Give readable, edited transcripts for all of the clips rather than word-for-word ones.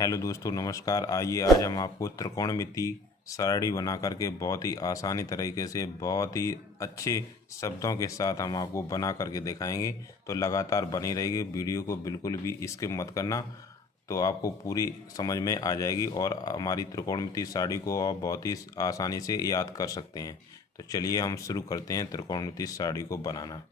Hello दोस्तों, नमस्कार। आइए आज हम आपको त्रिकोणमिति सारणी बना करके बहुत ही आसानी तरीके से बहुत ही अच्छे शब्दों के साथ हम आपको बना करके दिखाएंगे। तो लगातार बनी रहेगी, वीडियो को बिल्कुल भी स्किप मत करना, तो आपको पूरी समझ में आ जाएगी और हमारी त्रिकोणमिति सारणी को आप बहुत ही आसानी से याद कर सकते हैं। तो चलिए हम शुरू करते हैं त्रिकोणमिति सारणी को बनाना।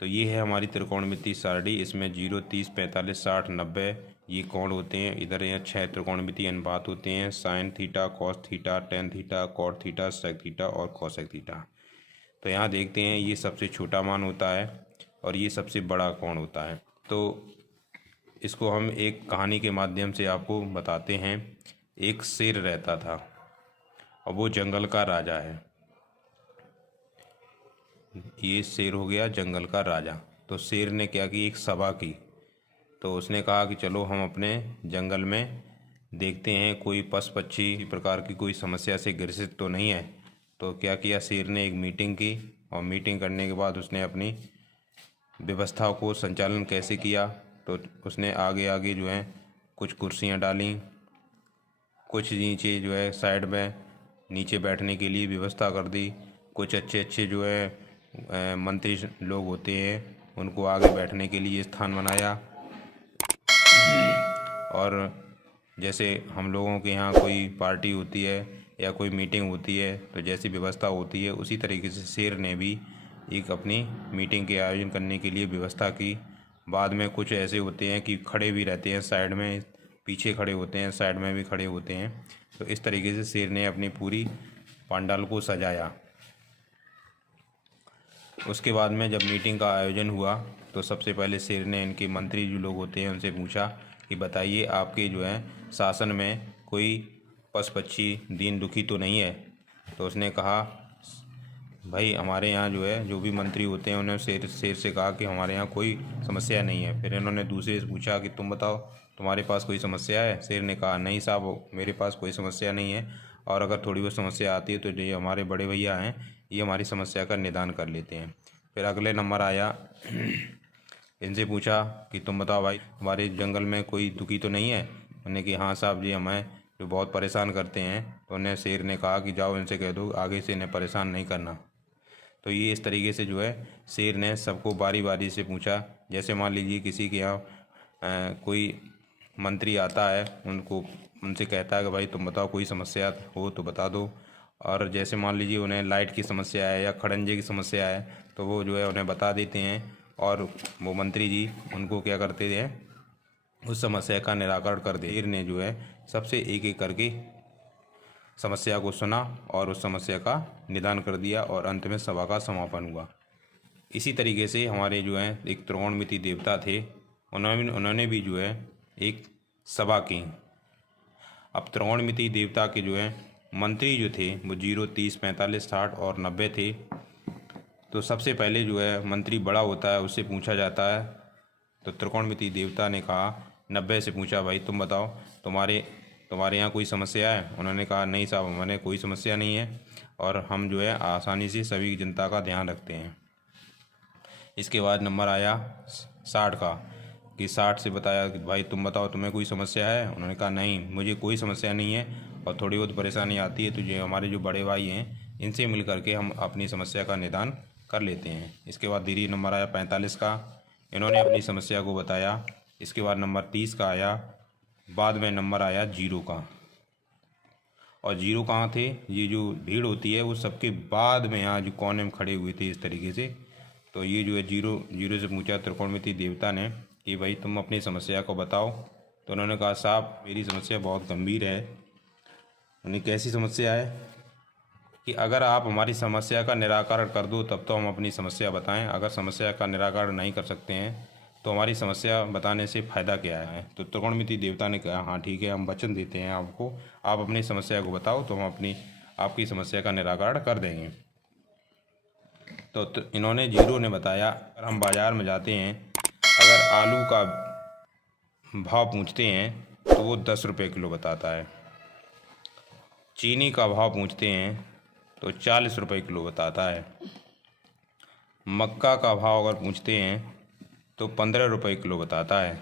तो ये है हमारी त्रिकोणमिति सारणी। इसमें 0, 30, 45, 60, 90 ये कोण होते हैं। इधर यहाँ 6 त्रिकोणमिति अनुपात होते हैं: sine theta, cos theta, tan theta, cot theta, sec theta और कोसेक थीटा। तो यहाँ देखते हैं ये सबसे छोटा मान होता है और ये सबसे बड़ा कोण होता है। तो इसको हम एक कहानी के माध्यम से आपको बताते हैं। एक शेर रहता था और वो जंगल का राजा है। ये शेर हो गया जंगल का राजा। तो शेर ने क्या की, एक सभा की। तो उसने कहा कि चलो हम अपने जंगल में देखते हैं कोई पशु पक्षी प्रकार की कोई समस्या से ग्रसित तो नहीं है। तो क्या किया, शेर ने एक मीटिंग की और मीटिंग करने के बाद उसने अपनी व्यवस्था को संचालन कैसे किया। तो उसने आगे आगे जो है कुछ कुर्सियां डाली, कुछ नीचे जो है साइड में नीचे बैठने के लिए व्यवस्था कर दी। कुछ अच्छे अच्छे जो है मंत्री लोग होते हैं उनको आगे बैठने के लिए स्थान बनाया। और जैसे हम लोगों के यहाँ कोई पार्टी होती है या कोई मीटिंग होती है तो जैसी व्यवस्था होती है उसी तरीके से शेर ने भी एक अपनी मीटिंग के आयोजन करने के लिए व्यवस्था की। बाद में कुछ ऐसे होते हैं कि खड़े भी रहते हैं, साइड में पीछे खड़े होते हैं, साइड में भी खड़े होते हैं। तो इस तरीके से शेर ने अपनी पूरी पंडाल को सजाया। उसके बाद में जब मीटिंग का आयोजन हुआ तो सबसे पहले शेर ने इनके मंत्री जो लोग होते हैं उनसे पूछा कि बताइए आपके जो है शासन में कोई पशु पक्षी दीन दुखी तो नहीं है। तो उसने कहा भाई हमारे यहाँ जो है जो भी मंत्री होते हैं उन्होंने शेर से कहा कि हमारे यहाँ कोई समस्या नहीं है। फिर इन्होंने दूसरे से पूछा कि तुम बताओ तुम्हारे पास कोई समस्या है। शेर ने कहा नहीं साहब, मेरे पास कोई समस्या नहीं है, और अगर थोड़ी बहुत समस्या आती है तो ये हमारे बड़े भैया हैं, ये हमारी समस्या का निदान कर लेते हैं। फिर अगले नंबर आया, इनसे पूछा कि तुम बताओ भाई हमारे जंगल में कोई दुखी तो नहीं है। उन्होंने कि हाँ साहब जी, हमें जो बहुत परेशान करते हैं। तो उन्हें शेर ने कहा कि जाओ इनसे कह दो आगे से इन्हें परेशान नहीं करना। तो ये इस तरीके से जो है शेर ने सबको बारी बारी से पूछा। जैसे मान लीजिए किसी के यहाँ कोई मंत्री आता है, उनसे कहता है कि भाई तुम बताओ कोई समस्या हो तो बता दो। और जैसे मान लीजिए उन्हें लाइट की समस्या है या खड़ंजे की समस्या है तो वो जो है उन्हें बता देते हैं और वो मंत्री जी उनको क्या करते हैं, उस समस्या का निराकरण कर दे। शेर ने जो है सबसे एक एक करके समस्या को सुना और उस समस्या का निदान कर दिया और अंत में सभा का समापन हुआ। इसी तरीके से हमारे जो है एक त्रिकोणमिति देवता थे, उन्होंने भी जो है एक सभा की। अब त्रिकोणमिति देवता के जो है मंत्री जो थे वो 0, 30, 45, 60 और 90 थे। तो सबसे पहले जो है मंत्री बड़ा होता है, उससे पूछा जाता है। तो त्रिकोणमिति देवता ने कहा 90 से पूछा, भाई तुम बताओ तुम्हारे यहाँ कोई समस्या है। उन्होंने कहा नहीं साहब, हमारे कोई समस्या नहीं है और हम जो है आसानी से सभी जनता का ध्यान रखते हैं। इसके बाद नंबर आया 60 का, कि 60 से बताया कि भाई तुम बताओ तुम्हें कोई समस्या है। उन्होंने कहा नहीं, मुझे कोई समस्या नहीं है और थोड़ी बहुत परेशानी आती है तो जो हमारे जो बड़े भाई हैं इनसे मिल करके हम अपनी समस्या का निदान कर लेते हैं। इसके बाद धीरे नंबर आया 45 का, इन्होंने अपनी समस्या को बताया। इसके बाद नंबर 30 का आया, बाद में नंबर आया 0 का। और 0 कहाँ थे, ये जो भीड़ होती है वो सबके बाद में यहाँ जो कोने में खड़े हुए थे इस तरीके से। तो ये जो है 0 से पूछा त्रिकोणमिति देवता ने कि भाई तुम अपनी समस्या को बताओ। तो उन्होंने कहा साहब मेरी समस्या बहुत गंभीर है। उन्हें कैसी समस्या है कि अगर आप हमारी समस्या का निराकरण कर दो तब तो हम अपनी समस्या बताएं, अगर समस्या का निराकरण नहीं कर सकते हैं तो हमारी समस्या बताने से फ़ायदा क्या है। तो त्रिकोणमिति देवता ने कहा हाँ ठीक है, हम वचन देते हैं आपको, आप अपनी समस्या को बताओ तो हम आपकी समस्या का निराकरण कर देंगे। तो इन्होंने 0 ने बताया, अगर हम बाज़ार में जाते हैं, अगर आलू का भाव पूछते हैं तो वो 10 रुपये किलो बताता है। चीनी का भाव पूछते हैं तो 40 रुपये किलो बताता है। मक्का का भाव अगर पूछते हैं तो 15 रुपये किलो बताता है।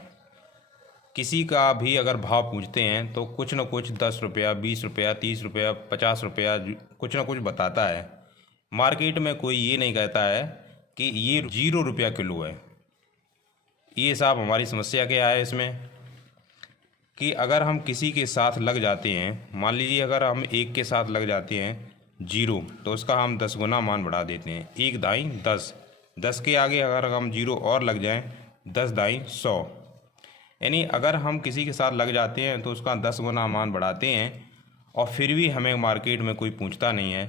किसी का भी अगर भाव पूछते हैं तो कुछ न कुछ 10 रुपया, 20 रुपया, 30 रुपया, 50 रुपया कुछ न कुछ बताता है। मार्केट में कोई ये नहीं कहता है कि ये 0 रुपया किलो है। ये साहब हमारी समस्या क्या है इसमें कि अगर हम किसी के साथ लग जाते हैं, मान लीजिए अगर हम एक के साथ लग जाते हैं 0, तो उसका हम 10 गुना मान बढ़ा देते हैं। 1 दाई 10, 10 के आगे अगर हम 0 और लग जाएं 10 दाई 100, यानी अगर हम किसी के साथ लग जाते हैं तो उसका 10 गुना मान बढ़ाते हैं और फिर भी हमें मार्केट में कोई पूछता नहीं है,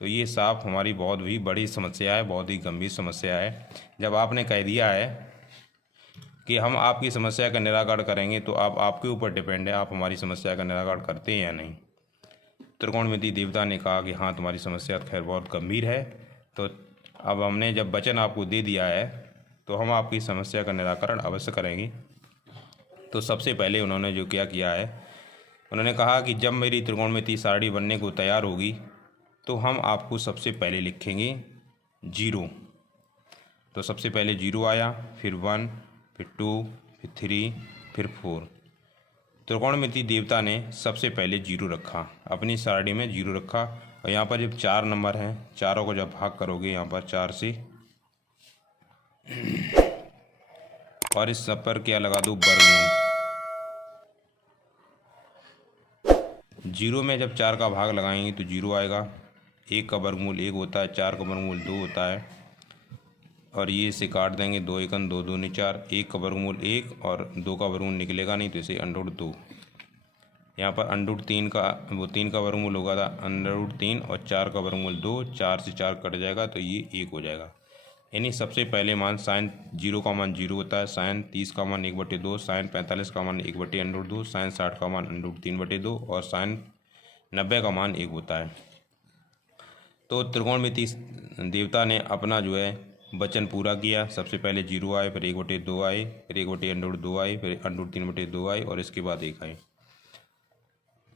तो ये साफ हमारी बहुत ही बड़ी समस्या है, बहुत ही गंभीर समस्या है। जब आपने कह दिया है कि हम आपकी समस्या का निराकरण करेंगे तो आपके ऊपर डिपेंड है, आप हमारी समस्या का निराकरण करते हैं या नहीं। त्रिकोणमिति देवता ने कहा कि हाँ तुम्हारी समस्या खैर बहुत गंभीर है, तो अब हमने जब वचन आपको दे दिया है तो हम आपकी समस्या का निराकरण अवश्य करेंगे। तो सबसे पहले उन्होंने जो क्या किया है, उन्होंने कहा कि जब मेरी त्रिकोणमिति सारणी बनने को तैयार होगी तो हम आपको सबसे पहले लिखेंगे 0। तो सबसे पहले 0 आया, फिर 1, फिर 2, फिर 3, फिर 4। त्रिकोणमिति देवता ने सबसे पहले 0 रखा, अपनी सारणी में 0 रखा। और यहाँ पर जब 4 नंबर हैं, चारों को जब भाग करोगे यहाँ पर 4 से, और इस सब पर क्या लगा दो, वर्गमूल। 0 में जब 4 का भाग लगाएंगे तो 0 आएगा। 1 का वर्गमूल 1 होता है, 4 का वर्गमूल 2 होता है, और ये इसे काट देंगे, 2 एकन 2 दूनी 4। 1 का वर्गमूल 1 और 2 का वर्गमूल निकलेगा नहीं, तो इसे √2। यहाँ पर √3 का 3 का वर्गमूल होगा था √3, और 4 का वर्गमूल 2, 4 से 4 कट जाएगा तो ये 1 हो जाएगा। यानी सबसे पहले मान साइन 0 का मान 0 होता है, साइन 30 का मान 1/2, साइन 45 का मान 1/√2, साइन 60 का मान √3/2, और साइन 90 का मान 1 होता है। तो त्रिकोणमिति देवता ने अपना जो है वचन पूरा किया। सबसे पहले 0 आए, फिर 1/2 आए, फिर 1/√2 आए, फिर √3/2 आए, और इसके बाद 1 आए।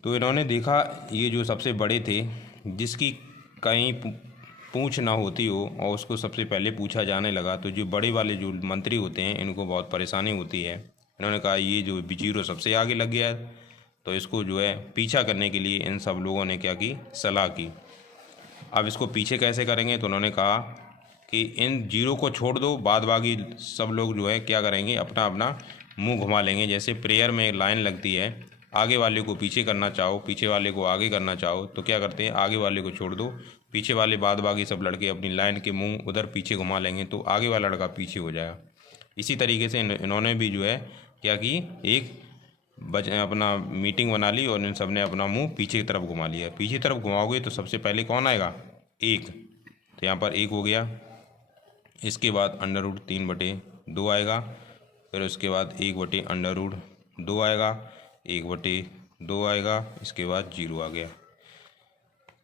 तो इन्होंने देखा ये जो सबसे बड़े थे, जिसकी कहीं पूछ ना होती हो और उसको सबसे पहले पूछा जाने लगा, तो जो बड़े वाले जो मंत्री होते हैं इनको बहुत परेशानी होती है। इन्होंने कहा ये जो 0 सबसे आगे लग गया है, तो इसको जो है पीछा करने के लिए इन सब लोगों ने क्या की, सलाह की। अब इसको पीछे कैसे करेंगे, तो उन्होंने कहा कि इन 0 को छोड़ दो, बाद बाकी सब लोग जो है क्या करेंगे, अपना अपना मुंह घुमा लेंगे। जैसे प्रेयर में एक लाइन लगती है, आगे वाले को पीछे करना चाहो, पीछे वाले को आगे करना चाहो, तो क्या करते हैं, आगे वाले को छोड़ दो, पीछे वाले बाद बाकी सब लड़के अपनी लाइन के मुंह उधर पीछे घुमा लेंगे, तो आगे वाला लड़का पीछे हो जाएगा। इसी तरीके से इन्होंने भी जो है क्या की, एक अपना मीटिंग बना ली और इन सब ने अपना मुंह पीछे की तरफ घुमा लिया। पीछे तरफ घुमाओगे तो सबसे पहले कौन आएगा, 1, तो यहाँ पर 1 हो गया। इसके बाद √3/2 आएगा, फिर उसके बाद 1/√2 आएगा, 1/2 आएगा, इसके बाद 0 आ गया।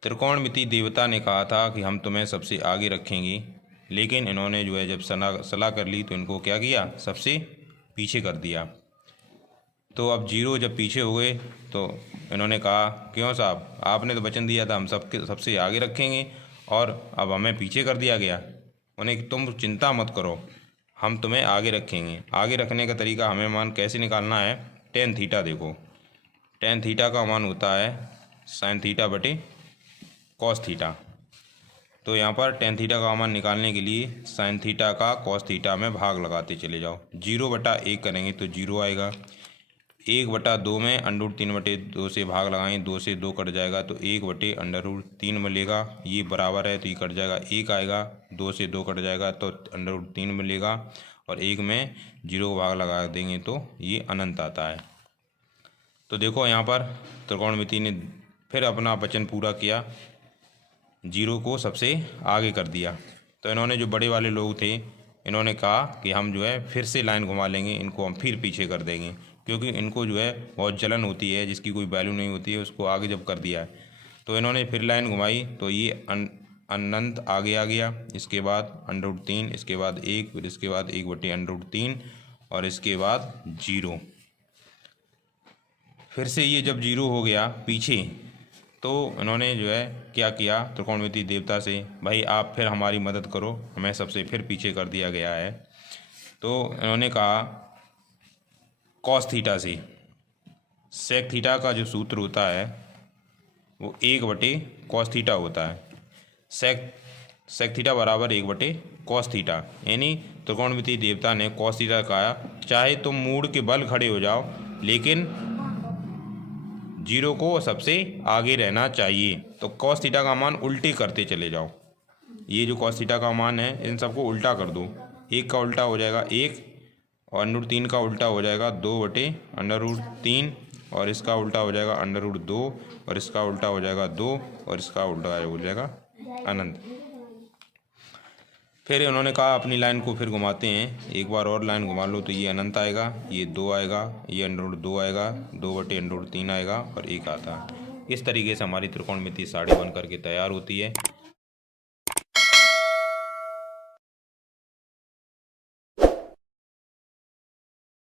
त्रिकोणमिति देवता ने कहा था कि हम तुम्हें सबसे आगे रखेंगे, लेकिन इन्होंने जो है जब सलाह कर ली तो इनको क्या किया, सबसे पीछे कर दिया। तो अब 0 जब पीछे हो गए तो इन्होंने कहा, क्यों साहब, आपने तो वचन दिया था हम सबसे आगे रखेंगे और अब हमें पीछे कर दिया गया। उन्हें, तुम चिंता मत करो, हम तुम्हें आगे रखेंगे। आगे रखने का तरीका, हमें मान कैसे निकालना है, tan थीटा। देखो tan थीटा का मान होता है sin थीटा cos थीटा। तो यहाँ पर tan थीटा का मान निकालने के लिए sin थीटा का cos थीटा में भाग लगाते चले जाओ। 0/1 करेंगे तो 0 आएगा। 1/2 में √3/2 से भाग लगाएंगे, 2 से 2 कट जाएगा तो 1/√3 मिलेगा। ये बराबर है तो ये कट जाएगा, 1 आएगा। 2 से 2 कट जाएगा तो √3 मिलेगा, और 1 में 0 का भाग लगा देंगे तो ये अनंत आता है। तो देखो यहाँ पर त्रिकोणमिति ने फिर अपना वचन पूरा किया, 0 को सबसे आगे कर दिया। तो इन्होंने, जो बड़े वाले लोग थे, इन्होंने कहा कि हम जो है फिर से लाइन घुमा लेंगे, इनको हम फिर पीछे कर देंगे, क्योंकि इनको जो है बहुत जलन होती है, जिसकी कोई वैल्यू नहीं होती है, उसको आगे जब कर दिया है। तो इन्होंने फिर लाइन घुमाई तो ये अनंत आगे आ गया। इसके बाद √3, इसके बाद 1, फिर इसके बाद 1/√3, और इसके बाद 0। फिर से ये जब 0 हो गया पीछे, तो इन्होंने जो है क्या किया, त्रिकोणमिति देवता से, भाई आप फिर हमारी मदद करो, हमें सबसे फिर पीछे कर दिया गया है। तो इन्होंने कहा कॉस थीटा से। सेक थीटा का जो सूत्र होता है वो 1/cos थीटा होता है। सेक थीटा बराबर 1/cos थीटा, यानी त्रिकोणमितीय देवता ने कॉस थीटा कहा चाहे तुम मूड के बल खड़े हो जाओ लेकिन जीरो को सबसे आगे रहना चाहिए। तो कॉस थीटा का मान उल्टे करते चले जाओ। ये जो कॉस थीटा का मान है इन सबको उल्टा कर दो। 1 का उल्टा हो जाएगा 1 और √3 का उल्टा हो जाएगा 2/√3 और इसका उल्टा हो जाएगा √2 और इसका उल्टा हो जाएगा 2 और इसका उल्टा हो जाएगा अनंत। फिर उन्होंने कहा अपनी लाइन को फिर घुमाते हैं, एक बार और लाइन घुमा लो तो ये अनंत आएगा, ये 2 आएगा, ये √2 आएगा, 2/√3 आएगा और 1 आता है। इस तरीके से हमारी त्रिकोणमितीय सारणी बन करके तैयार होती है।